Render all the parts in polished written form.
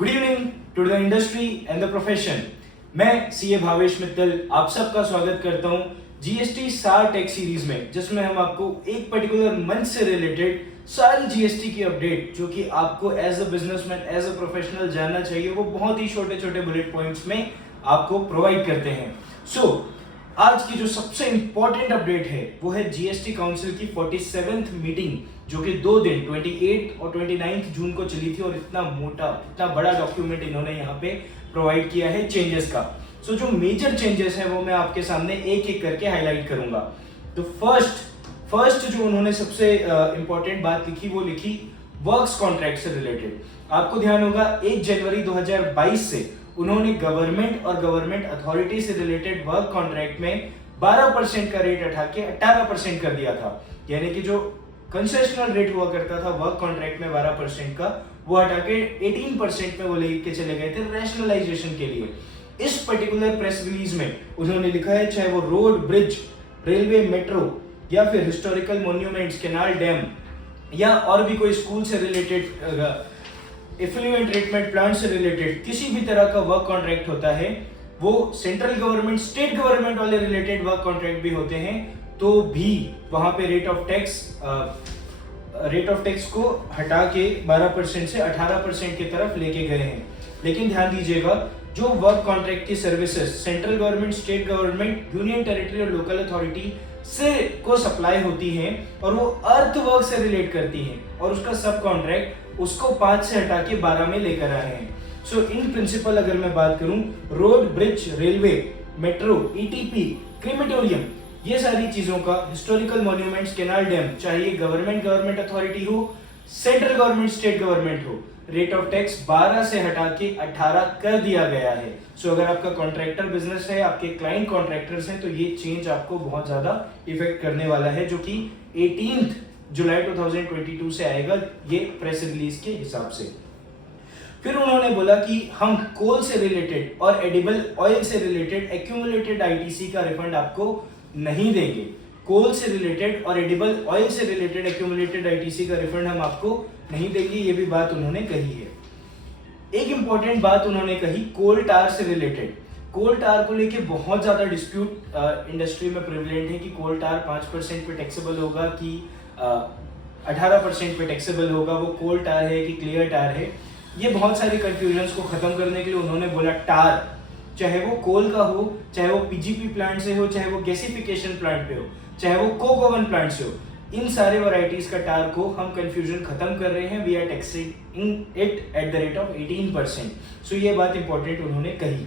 Good evening to the industry and the profession. मैं CA Bhavesh Mittal आप सबका स्वागत करता हूं जीएसटी सार टेक सीरीज में, जिसमें हम आपको एक पर्टिकुलर मंथ से रिलेटेड सारी जीएसटी की अपडेट जो कि आपको as a businessman as a professional जानना चाहिए, वो बहुत ही छोटे छोटे बुलेट पॉइंट्स में आपको प्रोवाइड करते हैं। आज की जो सबसे इंपॉर्टेंट अपडेट है वो है जीएसटी काउंसिल की 47th मीटिंग, जो कि 2 दिन 28 और 29 जून को चली थी, और इतना मोटा इतना बड़ा डॉक्यूमेंट इन्होंने यहाँ पे प्रोवाइड किया है चेंजेस का। जो मेजर चेंजेस है वो मैं आपके सामने एक एक करके हाईलाइट करूंगा। तो फर्स्ट जो उन्होंने सबसे इंपॉर्टेंट बात लिखी वो लिखी वर्क्स कॉन्ट्रैक्ट से रिलेटेड। आपको ध्यान होगा 1 जनवरी 2022 से उन्होंने गवर्नमेंट और गवर्नमेंट अथॉरिटी से रिलेटेड वर्क कॉन्ट्रैक्ट में 12% का रेट हटा के 18% कर दिया था। यानी कि जो कंसेशनल रेट हुआ करता था वर्क कॉन्ट्रैक्ट में 12% का, वो हटा के 18% में वो लेके चले गए थे रैशनलाइजेशन के लिए। इस पर्टिकुलर प्रेस रिलीज में उन्होंने लिखा है, चाहे वो रोड, ब्रिज, रेलवे, मेट्रो या फिर हिस्टोरिकल मॉन्यूमेंट्स, कैनाल, डैम या और भी कोई स्कूल से रिलेटेड, एफिलिएंट ट्रीटमेंट प्लांट से रिलेटेड किसी भी तरह का वर्क कॉन्ट्रैक्ट होता है, वो सेंट्रल गवर्नमेंट, स्टेट गवर्नमेंट वाले रिलेटेड वर्क कॉन्ट्रैक्ट भी होते हैं, तो भी वहां पे रेट ऑफ टैक्स को हटा के 12% से 18% की तरफ लेके गए हैं। लेकिन ध्यान दीजिएगा, जो वर्क कॉन्ट्रैक्ट की services central government, state government, union territory और लोकल अथॉरिटी से को सप्लाई होती हैं और वो अर्थ वर्क से रिलेट करती हैं, और उसका सब कॉन्ट्रैक्ट उसको 5 से हटा के 12 में लेकर आए हैं। इन प्रिंसिपल अगर मैं बात करूं, road, bridge, railway, metro, ETP, crematorium, ये सारी चीजों का, हिस्टोरिकल मॉन्यूमेंट्स, कैनाल, डैम, चाहे ये गवर्नमेंट अथॉरिटी हो, सेंट्रल गवर्नमेंट, स्टेट गवर्नमेंट हो, रेट ऑफ टैक्स 12 से हटा के 18 कर दिया गया है। अगर आपका कॉन्ट्रैक्टर बिजनेस है, आपके क्लाइंट कॉन्ट्रैक्टर्स हैं, तो ये चेंज आपको बहुत ज्यादा इफेक्ट करने वाला है, जो कि 18 जुलाई 2022 से आएगा, ये प्रेस रिलीज के हिसाब से। फिर उन्होंने बोला कि हम कोल से रिलेटेड और एडिबल ऑयल से रिलेटेड एक्यूमुलेटेड आईटीसी का रिफंड आपको नहीं देंगे। कोल से रिलेटेड और एडिबल ऑयल से रिलेटेड एक्यूमुलेटेड आईटीसी का रिफंड हम आपको नहीं देंगे, ये भी बात उन्होंने कही है। एक इंपॉर्टेंट बात उन्होंने कही कोल टार से रिलेटेड। कोल टार को लेके बहुत ज्यादा डिस्प्यूट इंडस्ट्री में प्रिविलेंट है कि कोल टार 5% पे टैक्सेबल होगा कि 18% पे टैक्सेबल होगा, वो कोल टार है कि क्लियर टार है। ये बहुत सारी कंफ्यूजन्स को खत्म करने के लिए उन्होंने बोला टार, चाहे वो कोल का हो, चाहे वो पीजीपी प्लांट से हो, चाहे वो गैसिफिकेशन प्लांट पे हो, चाहे वो कोक ओवन प्लांट से हो, इन सारे वैरायटीज का टार को हम कंफ्यूजन खत्म कर रहे हैं। We are taxing it at the rate of 18%। ये बात इंपॉर्टेंट उन्होंने कही।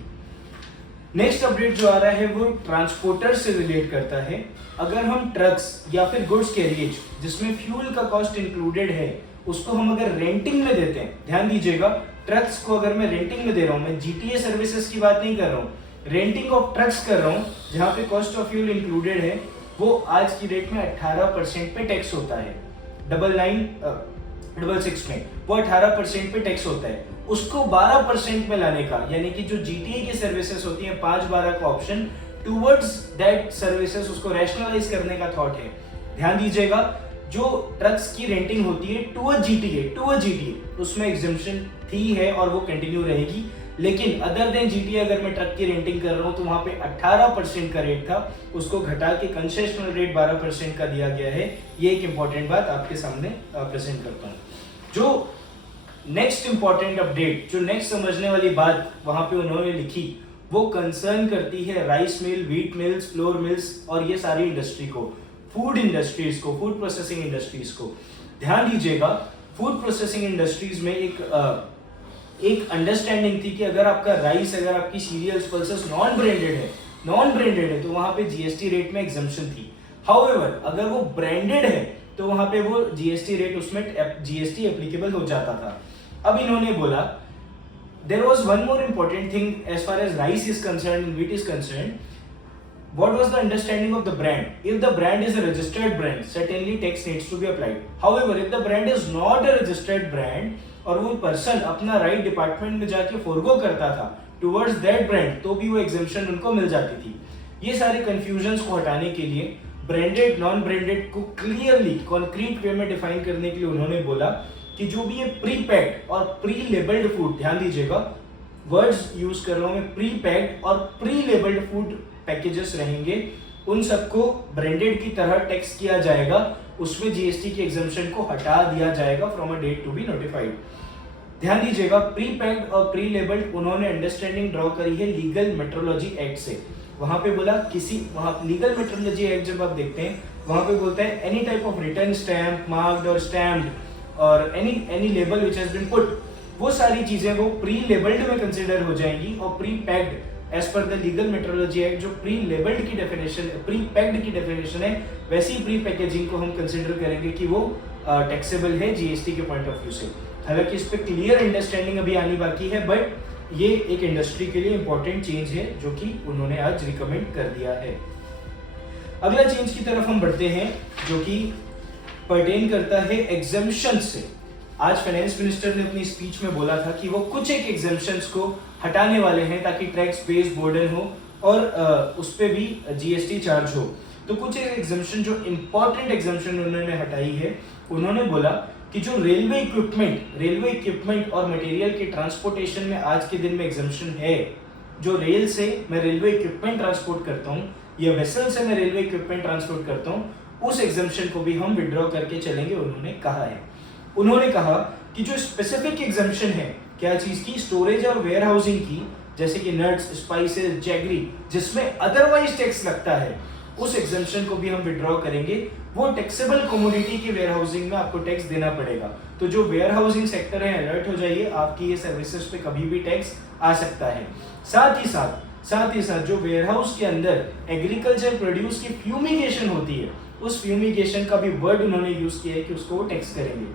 नेक्स्ट अपडेट जो आ रहा है वो ट्रांसपोर्टर से रिलेट करता है। अगर हम ट्रक्स या फिर गुड्स कैरियज जिसमें फ्यूल का कॉस्ट इंक्लूडेड है, उसको हम अगर रेंटिंग में देते हैं, ध्यान दीजिएगा, ट्रक्स को अगर मैं रेंटिंग में दे रहा हूं, मैं जीटीए सर्विसेज की बात नहीं कर रहा हूं, रेंटिंग ऑफ ट्रक्स कर रहा हूं, जहां पे कॉस्ट ऑफ फ्यूल इंक्लूडेड है, वो आज की डेट में 18% पे टैक्स होता है। 9966 में वो 18% पे टैक्स होता है। उसको 12% में लाने का, यानी कि जो जीटीए की सर्विसेज होती हैं 5-12 का ऑप्शन टूवर्ड्स दैट सर्विसेज, उसको रैशनलाइज करने का थॉट है। ध्यान दीजिएगा, जो ट्रक्स की रेंटिंग होती है टू अ जीटीए उसमें एग्जम्पशन थी है और वो कंटिन्यू रहेगी। लेकिन अदर देन जीटीए अगर मैं ट्रक की रेंटिंग कर रहा हूं तो वहां पे 18% का रेट था, उसको घटा के कंसेशनल रेट 12% का दिया गया है। ये एक इंपॉर्टेंट बात आपके सामने प्रेजेंट करता हूं। जो नेक्स्ट इंपॉर्टेंट अपडेट, जो नेक्स्ट समझने वाली बात वहां पे उन्होंने लिखी, वो कंसर्न करती है rice mill, wheat mills, flour mills और ये सारी इंडस्ट्री को, फूड इंडस्ट्रीज को, फूड प्रोसेसिंग इंडस्ट्रीज को। ध्यान दीजिएगा, फूड प्रोसेसिंग इंडस्ट्रीज में एक अंडरस्टैंडिंग थी कि अगर आपका राइस, अगर आपकी सीरियल्स, पल्सेस नॉन ब्रांडेड है तो वहां पे जीएसटी रेट में एग्जम्पशन थी। हाउएवर अगर वो ब्रांडेड है तो वहां पे वो जीएसटी रेट, उसमें जीएसटी एप्लीकेबल हो जाता था। अब इन्होंने बोला there was one more important thing as far as rice is concerned and wheat is concerned. What was the understanding of the brand? If the brand is a registered brand, certainly tax needs to be applied. However, if the brand is not a registered brand और वो person अपना right department में जाके forgo करता था towards that brand, तो भी वो एग्जेम्पशन उनको मिल जाती थी। ये सारे कंफ्यूजन्स को हटाने के लिए ब्रांडेड नॉन ब्रांडेड को क्लियरली कॉन्क्रीट वे में डिफाइन करने के लिए उन्होंने बोला कि जो भी ये प्री पैक्ड और प्री लेबल्ड फूड, ध्यान दीजिएगा वर्ड्स यूज कर रहा हूं मैं, प्री पैक्ड और प्री लेबल्ड फूड पैकेजेस रहेंगे, उन सबको ब्रांडेड की तरह टैक्स किया जाएगा, उसमें जीएसटी के एग्जम्पशन को हटा दिया जाएगा from a date to be notified. ध्यान दीजिएगा प्री पैक्ड और प्री लेबल्ड उन्होंने अंडरस्टैंडिंग ड्रॉ करी है लीगल मेट्रोलॉजी एक्ट से। वहां पे बोला वहां लीगल मेट्रोलॉजी एक्ट जब आप देखते हैं वहां पे बोलता है any type of return stamp, marked और स्टैम्प्ड और any label which has been put, वो सारी चीजें वो प्री लेबल्ड में कंसीडर हो जाएंगी और pre packed as per the legal metrology act जो प्री लेबल्ड की डेफिनेशन, प्री पैक्ड की डेफिनेशन है, वैसी प्री पैकेजिंग को हम कंसीडर करेंगे कि वो टैक्सेबल है जीएसटी के पॉइंट ऑफ व्यू से। हालांकि इस पे क्लियर अंडरस्टैंडिंग अभी आनी बाकी है, बट ये एक इंडस्ट्री के लिए इंपॉर्टेंट चेंज है जो कि उन्होंने आज रिकमेंड कर दिया है। अगला चेंज की तरफ हम बढ़ते हैं जो कि पर्टेन करता है एग्जम्पशन से। आज फाइनेंस मिनिस्टर ने अपनी स्पीच में बोला था कि वो कुछ एक एग्जम्पशंस को हटाने वाले हैं ताकि टैक्स बेस बर्डन हो और उस पे भी जीएसटी चार्ज हो। तो कुछ एक एग्जम्पशन जो इंपॉर्टेंट एग्जम्पशन उन्होंने हटाई है, उन्होंने बोला कि जो रेलवे इक्विपमेंट और मटेरियल के ट्रांसपोर्टेशन में आज के दिन में एग्जम्पशन है, जो रेल से मैं रेलवे इक्विपमेंट ट्रांसपोर्ट करता हूँ या वेसल से मैं रेलवे इक्विपमेंट ट्रांसपोर्ट करता हूँ, उस एग्जम्पशन को भी हम विड्रॉ करके चलेंगे, उन्होंने कहा है। उन्होंने कहा कि जो स्पेसिफिक एग्जम्पशन है क्या चीज की, स्टोरेज और वेयर हाउसिंग की, जैसे कि नट्स, स्पाइसेस, जैगरी, जिसमें अदरवाइज टैक्स लगता है, उस एग्जम्पशन को भी हम विड्रॉ करेंगे। वो टैक्सेबल कमोडिटी की वेयर हाउसिंग में आपको टैक्स देना पड़ेगा। तो जो वेयर हाउसिंग सेक्टर है, अलर्ट हो जाइए, आपकी ये सर्विसेज पे कभी भी टैक्स आ सकता है। साथ ही साथ जो वेयर हाउस के अंदर एग्रीकल्चर प्रोड्यूस की फ्यूमिगेशन होती है, उस फ्यूमिगेशन का भी वर्ड उन्होंने यूज किया है कि उसको टैक्स करेंगे।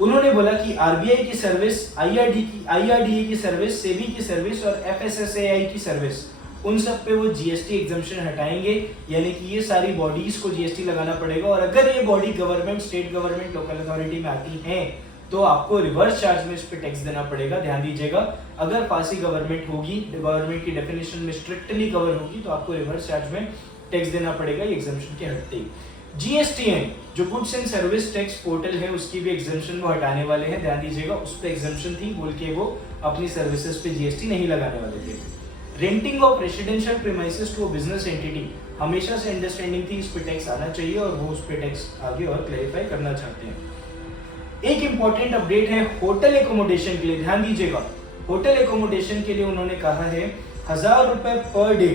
उन्होंने बोला कि आरबीआई की सर्विस, आईआरडीए की सर्विस, सेबी की सर्विस और एफएसएसएआई की सर्विस, उन सब पे वो जीएसटी एग्जम्पशन हटाएंगे, यानी कि ये सारी बॉडीज को जीएसटी लगाना पड़ेगा। और अगर ये body government, state government, local authority में आती हैं तो आपको रिवर्स चार्ज में इस पे टैक्स देना पड़ेगा। ध्यान दीजिएगा, अगर पासी गवर्नमेंट होगी, गवर्नमेंट की डेफिनेशन में स्ट्रिक्टली कवर होगी, तो आपको रिवर्स चार्ज में टैक्स देना पड़ेगा ये एग्जम्पशन के हटते ही। जीएसटीएन जो goods and service tax portal है, उसकी भी एग्जम्पशन वो हटाने वाले हैं। ध्यान दीजिएगा, उस पे एग्जम्पशन थी बोल के वो अपनी सर्विसेज पे जीएसटी नहीं लगाने वाले थे। Renting of residential premises to a business entity, हमेशा से अंडरस्टैंडिंग थी इस पे टैक्स आना चाहिए और वो उस पे टैक्स आगे और क्लैरिफाई करना चाहते हैं। एक इंपॉर्टेंट अपडेट है होटल एकोमोडेशन के लिए। ध्यान दीजिएगा, होटल एकोमोडेशन के लिए उन्होंने कहा है 1000 रुपए पर डे,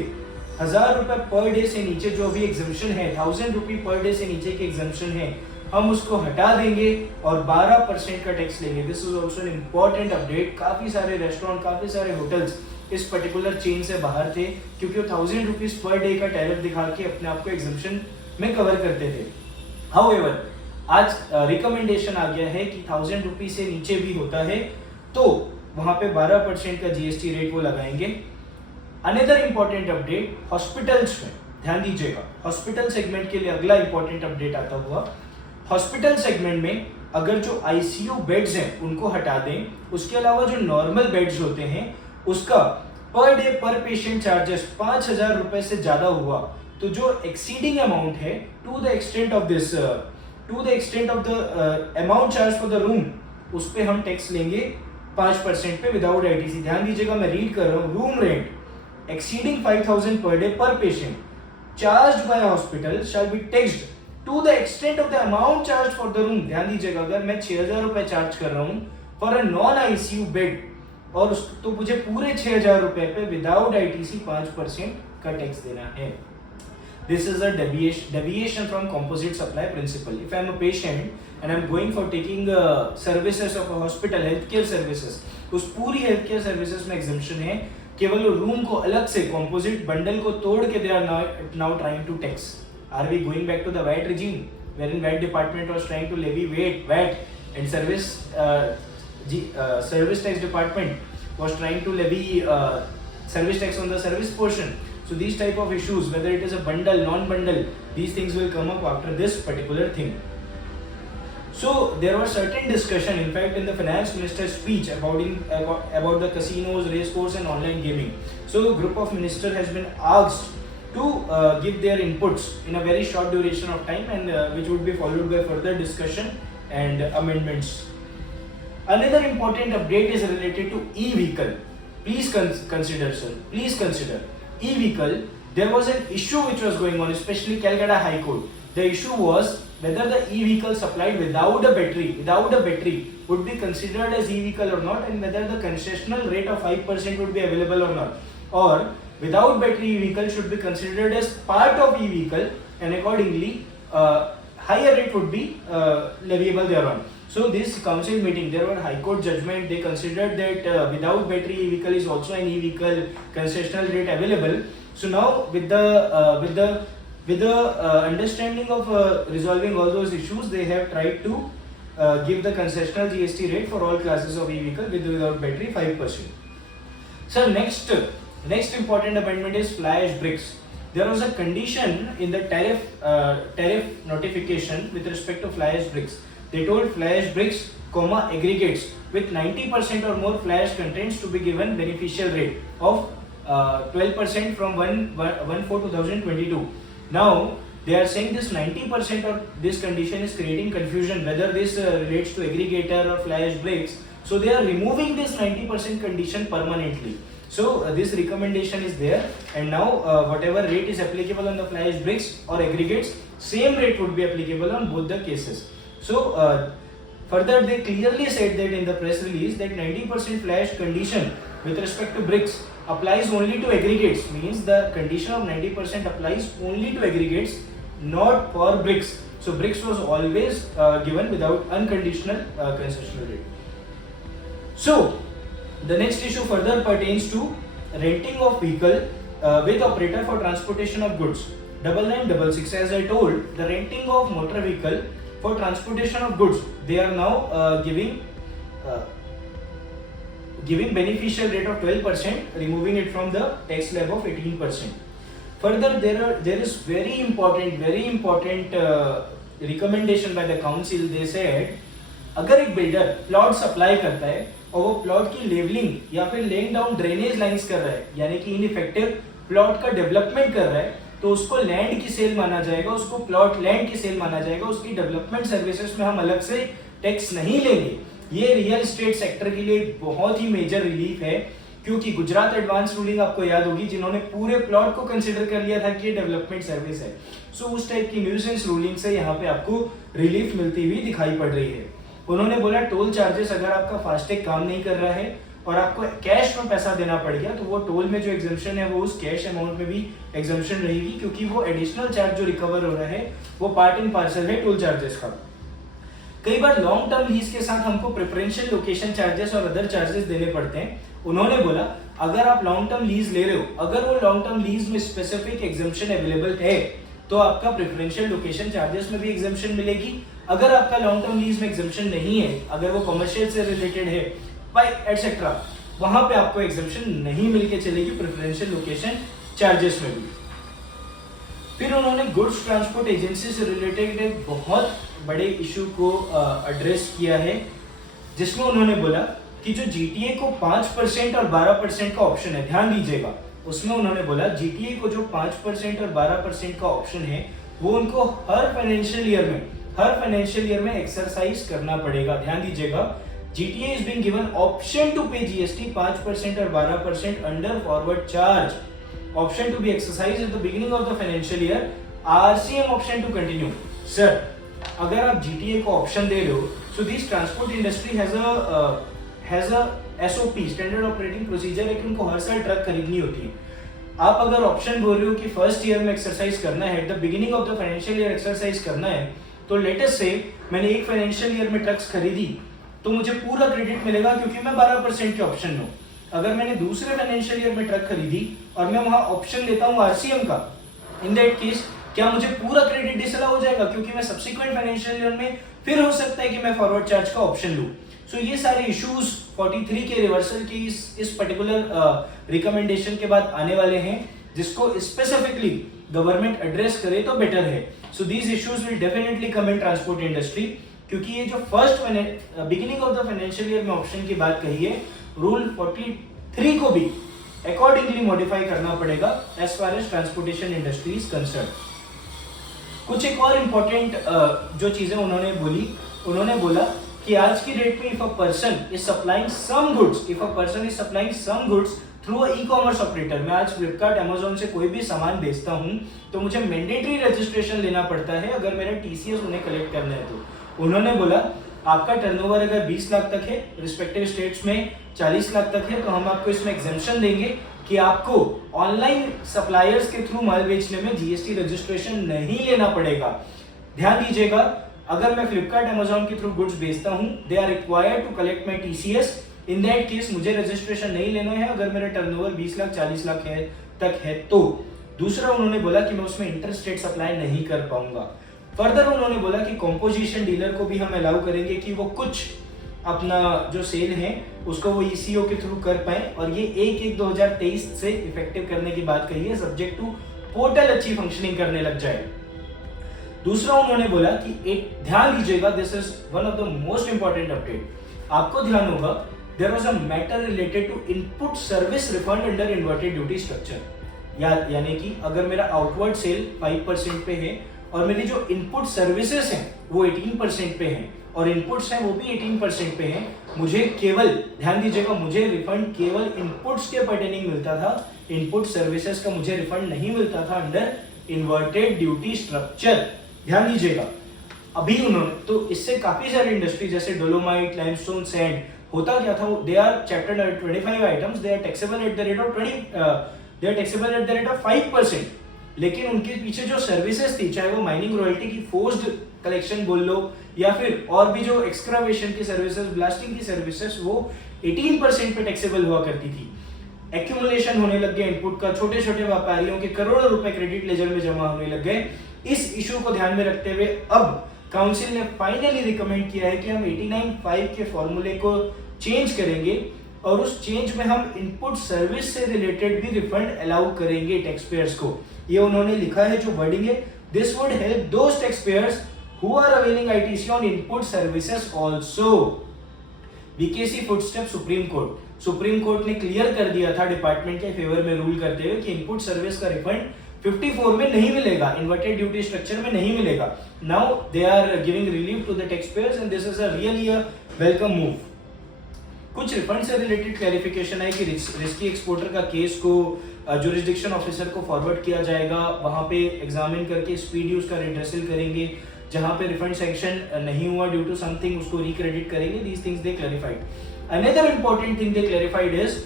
1000 रुपए पर डे से नीचे जो भी एग्जम्पशन है, 1000 रुपी पर डे से नीचे के एग्जम्पशन है, हम उसको हटा देंगे और 12% का टैक्स लेंगे। This is also an important update. काफी सारे रेस्टोरेंट, काफी सारे होटल्स इस पर्टिकुलर चेन से बाहर थे क्योंकि वो 1000 रुपीज पर डे का टैरिफ दिखा के अपने आप को एग्जम्पशन में कवर करते थे। हाउएवर आज रिकमेंडेशन आ गया है कि 1000 रुपीज से नीचे भी होता है तो वहां पे 12% का जीएसटी रेट वो लगाएंगे। अनदर इंपॉर्टेंट अपडेट हॉस्पिटल्स में, ध्यान दीजिएगा, हॉस्पिटल सेगमेंट के लिए अगला इंपॉर्टेंट अपडेट आता हुआ, हॉस्पिटल सेगमेंट में अगर जो आईसीयू बेड्स हैं उनको हटा दें, उसके अलावा जो नॉर्मल बेड्स होते हैं उसका पर डे पर पेशेंट चार्जेस 5000 रुपए से ज्यादा हुआ तो जो एक्सीडिंग अमाउंट है to the extent of the amount charge for the room, उस पे हम टैक्स लेंगे 5% पे विदाउट आईटीसी। ध्यान दीजिएगा, मैं रीड कर रहा हूँ, room rent exceeding 5000 per day per patient charged by hospital shall be taxed to the extent of the amount charge for the room. ध्यान दीजिएगा, अगर मैं 6000 रुपए चार्ज कर रहा हूँ for a non ICU bed और तो मुझे पूरे 6000 रुपए पे विदाउट आईटीसी 5% का टैक्स देना है। This is a deviation from composite supply principle. If I am a patient and I am going for taking services of a hospital, healthcare services, उस पूरी healthcare services में exemption है, केवल room को अलग से composite bundle को तोड़ के they are now trying to tax. Are we going back to the VAT regime, wherein VAT department was trying to levy VAT and service tax department was trying to levy service tax on the service portion. So these type of issues, whether it is a bundle, non-bundle, these things will come up after this particular thing. So there was certain discussion, in fact, in the finance minister's speech about the casinos, race course, and online gaming. So a group of minister has been asked to give their inputs in a very short duration of time, and which would be followed by further discussion and amendments. Another important update is related to e-vehicle. Please consider, sir. Please consider e-vehicle. There was an issue which was going on, especially Calcutta High Court. The issue was whether the e-vehicle supplied without a battery would be considered as e-vehicle or not, and whether the concessional rate of 5% would be available or not, or without battery e-vehicle should be considered as part of e-vehicle, and accordingly higher rate would be leviable thereon. So this council meeting, there were high court judgment. They considered that without battery e-vehicle is also an e-vehicle, concessional rate available. So now with the understanding of resolving all those issues, they have tried to give the concessional GST rate for all classes of e-vehicle with without battery 5%. So next important amendment is fly ash bricks. There was a condition in the tariff notification with respect to fly ash bricks. They told fly ash bricks, aggregates with 90% or more fly ash contents to be given beneficial rate of 12% from 1/4/2022. Now they are saying this 90% of this condition is creating confusion whether this relates to aggregator or fly ash bricks. So they are removing this 90% condition permanently. So this recommendation is there, and now whatever rate is applicable on the fly ash bricks or aggregates, same rate would be applicable on both the cases. So further they clearly said that in the press release that 90% fly ash condition with respect to bricks applies only to aggregates, means the condition of 90% applies only to aggregates, not for bricks. So bricks was always given without unconditional concessional rate. So the next issue further pertains to renting of vehicle with operator for transportation of goods. 9966, as I told, the renting of motor vehicle for transportation of goods, they are now giving beneficial rate of 12%, removing it from the tax slab of 18%. Further, there is very important recommendation by the council. They said अगर एक builder plot supply करता है और वो plot की levelling या फिर laying down drainage lines कर रहा है, यानी कि इनइफेक्टिव प्लॉट का डेवलपमेंट कर रहा है, तो उसको लैंड की सेल माना जाएगा, उसको प्लॉट लैंड की सेल माना जाएगा, उसकी डेवलपमेंट सर्विसेज में हम अलग से टैक्स नहीं लेंगे। ये रियल एस्टेट सेक्टर के लिए बहुत ही मेजर रिलीफ है, क्योंकि गुजरात एडवांस रूलिंग आपको याद होगी, जिन्होंने पूरे प्लॉट को कंसीडर कर लिया था कि ये डेवलपमेंट सर्विस है। सो उस टाइप की न्यूसेंस रूलिंग से यहाँ पे आपको रिलीफ मिलती हुई दिखाई पड़ रही है। उन्होंने बोला टोल चार्जेस अगर आपका फास्टैग काम नहीं कर रहा है और आपको कैश में पैसा देना पड़ गया, तो वो टोल में जो एग्जम्पशन है वो उस कैश अमाउंट में भी एग्जम्पशन रहेगी, क्योंकि वो एडिशनल चार्ज जो रिकवर हो रहा है वो पार्ट एंड पार्सल है टोल चार्जेस का। कई बार लॉन्ग टर्म लीज के साथ हमको प्रेफरेंशियल लोकेशन चार्जेस और अदर चार्जेस देने पड़ते हैं। उन्होंने बोला अगर आप लॉन्ग टर्म लीज ले रहे हो, अगर वो लॉन्ग टर्म लीज में स्पेसिफिक एग्जम्पशन अवेलेबल है, तो आपका प्रेफरेंशियल लोकेशन चार्जेस में भी एग्जम्पशन मिलेगी। अगर आपका लॉन्ग टर्म लीज में एग्जम्पशन नहीं है, अगर वो कमर्शियल से रिलेटेड है बाय एटसेट्रा, वहां पे आपको एग्जम्पशन नहीं मिलके चलेगी प्रेफरेंशियल लोकेशन चार्जेस में भी। फिर उन्होंने गुड्स ट्रांसपोर्ट एजेंसी से रिलेटेड एक बहुत बड़े इशू को एड्रेस किया है, जिसमें उन्होंने बोला कि जो जीटीए को 5% और 12% का ऑप्शन है, ध्यान दीजिएगा, उसमें उन्होंने बोला जीटीए को जो 5% और 12% का ऑप्शन है वो उनको हर फाइनेंशियल ईयर में एक्सरसाइज करना पड़ेगा। ध्यान दीजिएगा, GTA is being given option to pay GST 5% और 12% under forward charge. Option to be exercised at the beginning of the financial year. RCM option to continue. Sir, अगर आप GTA को option दे रहे हो, so this transport industry has a SOP, standard operating procedure है कि उनको हर साल truck खरीदनी होती है। आप अगर ऑप्शन बोल रहे हो कि फर्स्ट ईयर में एक्सरसाइज करना है, at the beginning of the financial year exercise करना है, तो लेटेस्ट से मैंने एक फाइनेंशियल ईयर में ट्रक्स खरीदी तो मुझे पूरा क्रेडिट मिलेगा क्योंकि मैं 12% के ऑप्शन में हूँ। अगर मैंने दूसरे फाइनेंशियल ईयर में ट्रक खरीदी और मैं वहां ऑप्शन लेता हूँ RCM का, इन दैट केस क्या मुझे पूरा क्रेडिट डिसअलाउ हो जाएगा, क्योंकि मैं सब्सिक्वेंट फाइनेंशियल ईयर में फिर हो सकता है कि मैं फॉरवर्ड चार्ज का ऑप्शन लूँ। सो ये सारे इश्यूज 43 के रिवर्सल की इस पर्टिकुलर रिकमेंडेशन के बाद आने वाले हैं, जिसको स्पेसिफिकली गवर्नमेंट एड्रेस करे तो बेटर है। So these issues will definitely come in transport industry, क्योंकि ये जो first beginning of the financial year में ऑप्शन की बात कही है, रूल 43 को भी अकॉर्डिंगली मॉडिफाई करना पड़ेगा as far as transportation industry is concern. कुछ एक और इम्पोर्टेंट जो चीजें उन्होंने बोली, उन्होंने बोला कि आज की डेट में if a person is supplying some goods through a e-commerce operator, मैं आज फ्लिपकार्ट अमेजोन से कोई भी सामान बेचता हूं तो मुझे मैंडेटरी रजिस्ट्रेशन लेना पड़ता है अगर मेरा टीसीएस उन्हें कलेक्ट करना है तो। उन्होंने बोला आपका टर्नओवर अगर 20 लाख तक है, रिस्पेक्टिव स्टेट्स में 40 लाख तक है, तो हम आपको इसमें एग्जेम्पशन देंगे कि आपको ऑनलाइन सप्लायर्स के थ्रू माल बेचने में जीएसटी रजिस्ट्रेशन नहीं लेना पड़ेगा। ध्यान दीजिएगा, अगर मैं फ्लिपकार्ट अमेजोन के थ्रू गुड्स बेचता हूं, they are required to collect my TCS. In that case मुझे रजिस्ट्रेशन नहीं लेना है अगर मेरा टर्नओवर 20 लाख 40 लाख है तक है तो। दूसरा उन्होंने बोला कि मैं उसमें इंटरस्टेट सप्लाई नहीं कर पाऊंगा। फर्दर उन्होंने बोला कि कॉम्पोजिशन डीलर को भी हम अलाउ करेंगे कि वो कुछ अपना जो सेल है उसको वो ईसीओ के थ्रू कर पाए, और ये 1/1/2023 से इफेक्टिव करने की बात कही है, सब्जेक्ट टू पोर्टल अच्छी फंक्शनिंग करने लग जाए। दूसरा उन्होंने बोला कि एक ध्यान दीजिएगा, this is one of the most important update, आपको ध्यान होगा there was a matter related to input service refund under inverted duty structure. यानी कि अगर मेरा आउटवर्ड सेल 5% पे है और मेरी जो इनपुट सर्विसेज हैं वो 18% पे हैं और इनपुट्स हैं वो भी 18% पे हैं, मुझे केवल, ध्यान दीजिएगा, मुझे रिफंड केवल इनपुट्स के पर्टेनिंग मिलता था, इनपुट सर्विसेज का मुझे रिफंड नहीं मिलता था अंडर इन्वर्टेड ड्यूटी स्ट्रक्चर। ध्यान दीजिएगा, अभी उन्होंने तो इससे काफी सारी इंडस्ट्री जैसे डोलोमाइट, लाइमस्टोन, सैंड, होता क्या था, they are chaptered at 25 items, they are taxable at the rate of 5%, लेकिन उनके पीछे जो सर्विसेज थी, चाहे वो माइनिंग रॉयल्टी की फोर्स्ड कलेक्शन बोल लो या फिर और भी जो एक्सक्रावेशन की सर्विसेज, ब्लास्टिंग की सर्विसेज, वो 18% पे टैक्सेबल हुआ करती थी। एक्यूमुलेशन होने लग गया इनपुट का, छोटे छोटे व्यापारियों के करोड़ों रुपए क्रेडिट लेजर में जमा होने लग गए। इस इशू को ध्यान में रखते हुए अब काउंसिल ने फाइनली रिकमेंड किया है कि हम 89.5 के फॉर्मूले को चेंज करेंगे और उस चेंज में हम इनपुट सर्विस से रिलेटेड भी रिफंड अलाउ करेंगे टैक्स पेयर्स को। ये उन्होंने लिखा है, जो वर्डिंग है, this would help those tax payers who are availing ITC on input services also. VKC Footstep Supreme Court ने क्लियर कर दिया था डिपार्टमेंट के फेवर में रूल करते हुए कि इनपुट सर्विस का रिफंड 54 में नहीं मिलेगा, इन्वर्टेड ड्यूटी स्ट्रक्चर में नहीं मिलेगा। Now they are giving relief to the tax payers and this is a really a welcome move. कुछ रिफंड से रिलेटेड क्लैरिफिकेशन है कि रिस्की एक्सपोर्टर का केस को ज्यूरिसडिक्शन ऑफिसर को फॉरवर्ड किया जाएगा, वहां पे एग्जामिन करके स्पीडी उसका रिड्रेसल करेंगे, जहां पे रिफंड सैंक्शन नहीं हुआ ड्यू टू समथिंग उसको रिक्रेडिट करेंगे। These things they clarified. Another important thing they clarified is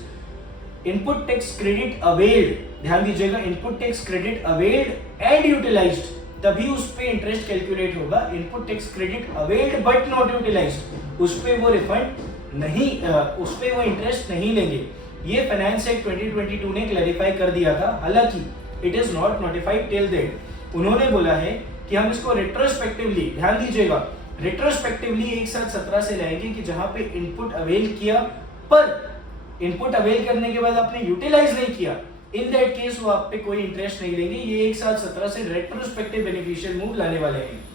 input tax credit availed. ध्यान दीजिएगा, input tax credit availed and utilised, तभी उस पे इंटरेस्ट कैलकुलेट होगा। Input tax credit availed but not utilised, उस पे वो रिफंड नहीं, उस पे वो इंटरेस्ट नहीं लेंगे। ये फाइनेंस एक्ट 2022 ने क्लैरिफाई कर दिया था, हालांकि it is not notified till date. उन्होंने बोला है कि हम इसको रेट्रोस्पेक्टिवली, ध्यान दीजिएगा, रेट्रोस्पेक्टिवली एक साथ 17 से लाएंगे कि जहां पे इनपुट अवेल किया पर इनपुट अवेल करने के बाद आपने यूटिलाइज नहीं किया, इन दैट केस वो आप पे कोई इंटरेस्ट नहीं लेंगे। ये एक साथ 17 से रेट्रोस्पेक्टिव बेनिफिशियल मूव लाने वाले हैं।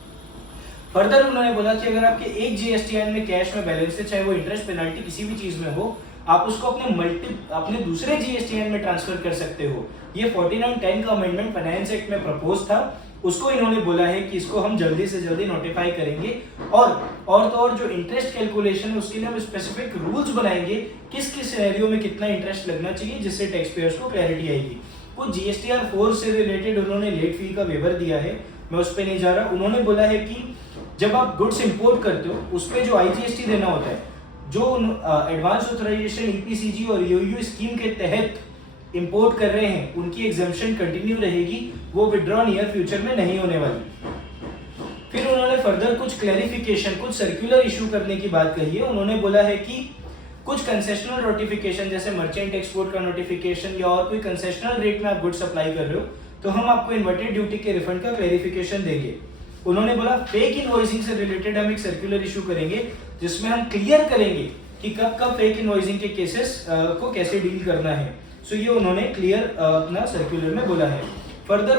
फर्दर उन्होंने बोला कि अगर आपके एक जीएसटीएन में कैश में बैलेंस है, चाहे वो इंटरेस्ट पेनल्टी किसी भी चीज में हो, आप उसको अपने दूसरे जीएसटीएन में ट्रांसफर कर सकते हो। ये 4910 का अमेंडमेंट फाइनेंस एक्ट में प्रपोज था, उसको इन्होंने बोला है कि इसको हम जल्दी से जल्दी नोटिफाई करेंगे और जो इंटरेस्ट कैलकुलेशन है उसके लिए हम स्पेसिफिक रूल्स बनाएंगे, किस किस सिनेरियो में कितना इंटरेस्ट लगना चाहिए, जिससे टैक्स पेयर्स को क्लैरिटी आएगी। कुछ जीएसटीआर 4 से रिलेटेड उन्होंने लेट फी का वेवर दिया है, मैं उस पर नहीं जा रहा। उन्होंने बोला है कि जब आप गुड्स इंपोर्ट करते हो उस पर जो आईजीएसटी देना होता है, जो एडवांस ऑथराइजेशन ईपीसीजी और यूयू स्कीम के तहत इंपोर्ट कर रहे हैं, उनकी एग्जम्पशन कंटिन्यू रहेगी, वो विड्रॉ नियर फ्यूचर में नहीं होने वाली। फिर उन्होंने फर्दर कुछ क्लैरिफिकेशन, कुछ सर्कुलर इशू करने की बात कही है। उन्होंने बोला है कि कुछ कंसेशनल नोटिफिकेशन जैसे मर्चेंट एक्सपोर्ट का नोटिफिकेशन या और कोई कंसेशनल रेट में आप गुड्स सप्लाई कर रहे हो तो हम आपको इन्वर्टेड ड्यूटी के रिफंड का क्लैरिफिकेशन देंगे। उन्होंने बोला फेक इनवॉइसिंग से रिलेटेड हम एक सर्कुलर इशू करेंगे जिसमें हम क्लियर करेंगे कि कब कब फेक इनवॉइसिंग के केसेस को कैसे डील करना है। सो ये उन्होंने क्लियर अपना सर्कुलर में बोला है। फर्दर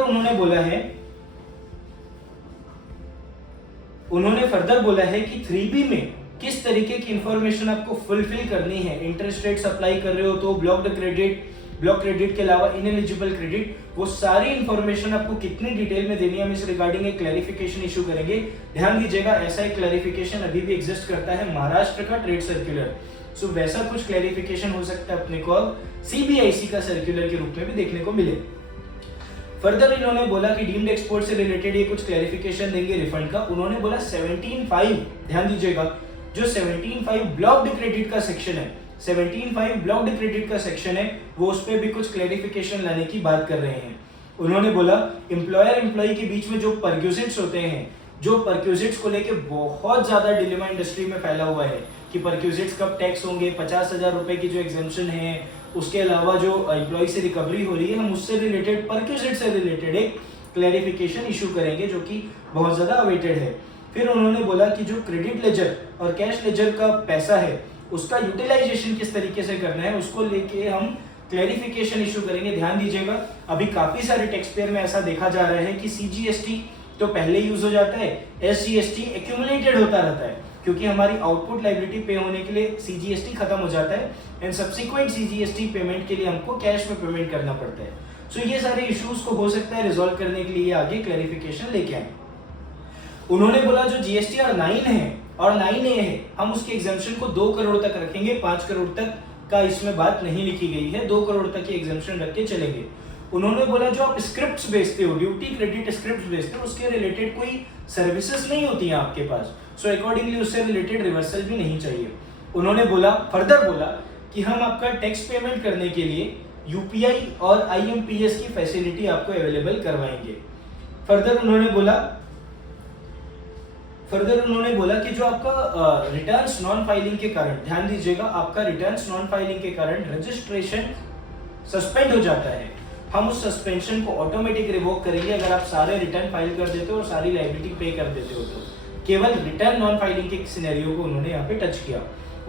उन्होंने फर्दर बोला है कि 3B में किस तरीके की इंफॉर्मेशन आपको फुलफिल करनी है। इंटरेस्ट रेट सप्लाई कर रहे हो तो ब्लॉक्ड क्रेडिट, ब्लॉक क्रेडिट के अलावा इनएलिजिबल क्रेडिट, वो सारी इंफॉर्मेशन आपको कितनी डिटेल में देनी है, हम इस रिगार्डिंग एक क्लैरिफिकेशन इशू करेंगे। ध्यान दीजिएगा, ऐसा एक क्लैरिफिकेशन अभी भी एग्जिस्ट करता है महाराष्ट्र का ट्रेड सर्कुलर। सो वैसा कुछ क्लैरिफिकेशन हो सकता है अपने को अब सीबीआईसी का सर्कुलर के रूप में भी देखने को मिले। फर्दर इन्होंने बोला कि डीम्ड एक्सपोर्ट से रिलेटेड ये कुछ क्लैरिफिकेशन देंगे रिफंड का। उन्होंने बोला 17.5, ध्यान दीजिएगा, जो 17.5 ब्लॉक्ड क्रेडिट का सेक्शन है, 17.5 ब्लॉक्ड क्रेडिट का सेक्शन है, वो उस पर भी कुछ क्लैरिफिकेशन लाने की बात कर रहे हैं। उन्होंने बोला एम्प्लॉयर एम्प्लॉय के बीच में जो परक्यूजिट्स होते हैं, जो परक्यूजिट्स को लेके बहुत ज्यादा डिलेमा इंडस्ट्री में फैला हुआ है कि परक्यूजिट्स कब टैक्स होंगे, 50,000 रुपए की जो एग्जेम्पशन है, उसके अलावा जो एम्प्लॉय से रिकवरी हो रही है, हम उससे रिलेटेड परक्यूजिट से रिलेटेड एक क्लैरिफिकेशन इशू करेंगे जो कि बहुत ज्यादा अवेटेड है। फिर उन्होंने बोला कि जो क्रेडिट लेजर और कैश लेजर का पैसा है उसका यूटिलाइजेशन किस तरीके से करना है, उसको लेके हम क्लैरिफिकेशन इशू करेंगे। ध्यान दीजिएगा, अभी काफी सारे टैक्स पेयर में ऐसा देखा जा रहा है कि सीजीएसटी तो पहले यूज हो जाता है, एसजीएसटी एक्यूमुलेटेड होता रहता है क्योंकि हमारी आउटपुट लायबिलिटी पे होने के लिए सीजीएसटी खत्म हो जाता है एंड सब्सिक्वेंट सीजीएसटी पेमेंट के लिए हमको कैश में पेमेंट करना पड़ता है। सो ये सारे इश्यूज को हो सकता है रिजॉल्व करने के लिए आगे क्लैरिफिकेशन लेके आए। उन्होंने बोला जो जीएसटीआर 9 है और 9A है, हम उसके एग्जाम्पशन को 2 करोड़ तक रखेंगे, 5 करोड़ तक का इसमें बात नहीं लिखी गई है, 2 करोड़ तक की एग्जाम्पशन रख के चलेंगे। उन्होंने बोला जो आप स्क्रिप्ट्स बेचते हो, ड्यूटी क्रेडिट स्क्रिप्ट्स बेचते हो, उसके रिलेटेड कोई सर्विसेज नहीं होती हैं आपके पास, सो अकॉर्डिंगली उससे रिलेटेड रिवर्सल भी नहीं चाहिए। उन्होंने बोला, फर्दर बोला कि हम आपका टैक्स पेमेंट करने के लिए यूपीआई और आईएमपीएस की फैसिलिटी आपको अवेलेबल करवाएंगे। फर्दर उन्होंने बोला कि जो आपका रिटर्न्स नॉन फाइलिंग के कारण, ध्यान दीजिएगा, आपका रिटर्न्स नॉन फाइलिंग के कारण रजिस्ट्रेशन सस्पेंड हो जाता है, हम उस सस्पेंशन को ऑटोमेटिक रिवोक करेंगे अगर आप सारे रिटर्न फाइल कर देते हो और सारी लायबिलिटी पे कर देते हो। तो केवल रिटर्न नॉन फाइलिंग के सिनेरियो को उन्होंने यहाँ पे टच किया।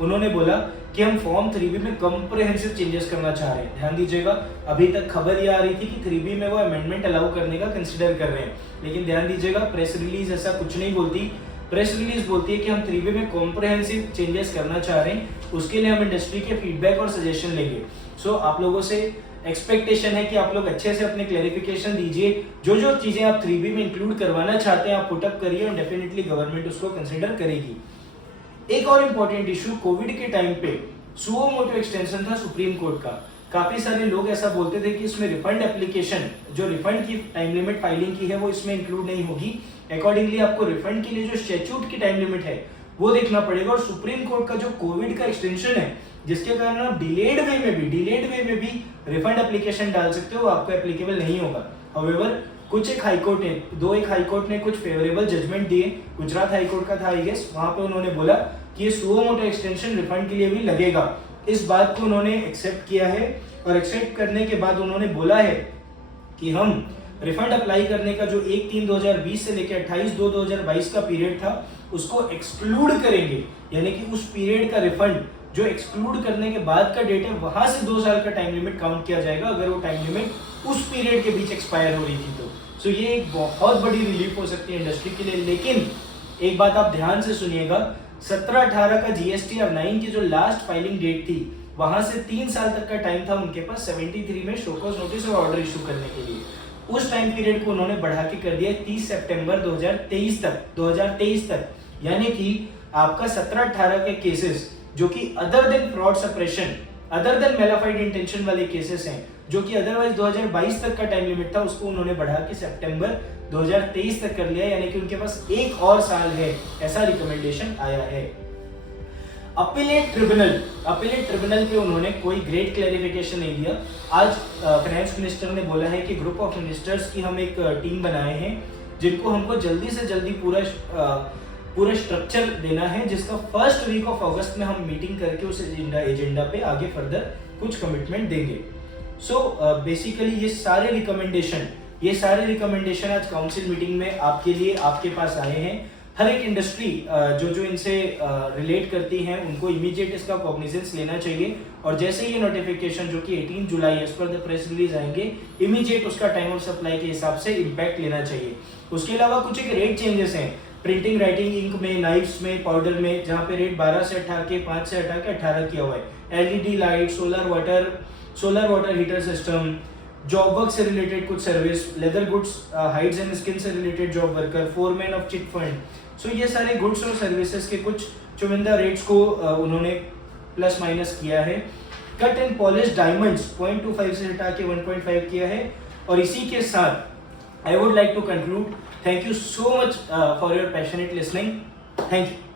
उन्होंने बोला कि हम फॉर्म 3B में कॉम्प्रिहेंसिव चेंजेस करना चाह रहे हैं। ध्यान दीजिएगा, अभी तक खबर ये आ रही थी कि 3B में वो अमेंडमेंट अलाउ करने का कंसिडर कर रहे हैं, लेकिन ध्यान दीजिएगा प्रेस रिलीज ऐसा कुछ नहीं बोलती। प्रेस रिलीज बोलती है कि हम 3B में कॉम्प्रिहेंसिव चेंजेस करना चाह रहे हैं, उसके लिए हम इंडस्ट्री के फीडबैक और सजेशन लेंगे। सो आप लोगों से एक्सपेक्टेशन है कि आप लोग अच्छे से अपने क्लैरिफिकेशन दीजिए, जो जो चीजें आप 3B में इंक्लूड करवाना चाहते हैं आप पुटअप करिए और डेफिनेटली गवर्नमेंट उसको कंसिडर करेगी। एक और इम्पोर्टेंट इशू, कोविड के टाइम पे सुओ मोटो एक्सटेंशन था सुप्रीम कोर्ट का। काफी सारे लोग ऐसा बोलते थे कि इसमें रिफंड एप्लीकेशन, जो रिफंड की टाइम लिमिट फाइलिंग की है, वो इसमें इंक्लूड नहीं होगी। अकॉर्डिंगली आपको रिफंड के लिए जो स्टैट्यूट की टाइम लिमिट है वो देखना पड़ेगा, और सुप्रीम कोर्ट का जो कोविड का एक्सटेंशन है जिसके कारण आप डिलेड वे में भी रिफंड एप्लीकेशन डाल सकते हो, आपको एप्लीकेबल नहीं होगा। हाउएवर कुछ एक हाईकोर्ट ने कुछ फेवरेबल जजमेंट दिए, गुजरात हाईकोर्ट का था आई गेस, वहां पे उन्होंने बोला कि ये सुओ मोटो एक्सटेंशन रिफंड के लिए भी लगेगा। इस बात को उन्होंने एक्सेप्ट किया है, और एक्सेप्ट करने के बाद उन्होंने बोला है कि हम रिफंड अप्लाई करने का जो 1/3/2020 से लेकर 28/2/2022 का पीरियड था उसको एक्सक्लूड करेंगे, यानी कि उस पीरियड का रिफंड जो एक्सक्लूड करने के बाद का डेट है वहां से 2 साल का टाइम लिमिट काउंट किया जाएगा अगर वो टाइम लिमिट उस पीरियड के बीच एक्सपायर हो रही थी तो। सो ये एक बहुत बड़ी रिलीफ हो सकती है इंडस्ट्री के लिए। लेकिन एक बात आप ध्यान से सुनिएगा, 17-18 का जीएसटीआर 9 की जो लास्ट फाइलिंग डेट थी वहां से 3 साल तक का टाइम था उनके पास 73 में शोकॉज नोटिस और ऑर्डर इशू करने के लिए। उस टाइम पीरियड को उन्होंने बढ़ा के कर दिया 30 सितंबर 2023 तक, यानी कि आपका 17-18 के केसेस जो कि other than fraud suppression, other than mala fide intention वाले केसेस हैं, जो कि अदरवाइज 2022 तक का टाइम लिमिट था, उसको उन्होंने बढ़ा के सितंबर 2023 तक कर लिया, यानी कि उनके पास एक और साल है, ऐसा रिकमेंडेशन आया है। अपीलेट ट्रिब्यूनल पे उन्होंने कोई ग्रेट क्लैरिफिकेशन नहीं दिया। आज फाइनेंस मिनिस्टर ने बोला है कि ग्रुप ऑफ मिनिस्टर्स की हम एक टीम बनाए हैं जिनको हमको जल्दी से जल्दी पूरा स्ट्रक्चर देना है, जिसका फर्स्ट वीक ऑफ अगस्त में हम मीटिंग करके उस एजेंडा पे आगे फर्दर कुछ कमिटमेंट देंगे। सो बेसिकली ये सारे रिकमेंडेशन आज काउंसिल मीटिंग में आपके लिए आपके पास आए हैं। हर एक इंडस्ट्री जो इनसे रिलेट करती हैं उनको इमीडिएट इसका कॉग्निजेंस लेना चाहिए, और जैसे ये नोटिफिकेशन जो कि 18 जुलाई as per the press release आएंगे, इमीडिएट उसका टाइम ऑफ सप्लाई के हिसाब से इम्पैक्ट लेना चाहिए। उसके अलावा कुछ एक रेट चेंजेस हैं प्रिंटिंग, राइटिंग, इंक में, नाइफ्स में, पाउडर में, जहाँ पे रेट 12 से हटा के 5 से हटा के 18 किया हुआ है। LED light, solar water, solar water heater system, job work से रिलेटेड कुछ service, leather goods, hides and skin से related job worker, foreman of chit fund. So ये सारे गुड्स और सर्विसेज के कुछ चुनिंदा रेट्स को उन्होंने प्लस माइनस किया है। कट एंड पॉलिश डायमंड्स 0.25 से हटा के 1.5 किया है। और इसी के साथ I would like to conclude. Thank you so much for your passionate listening. Thank you.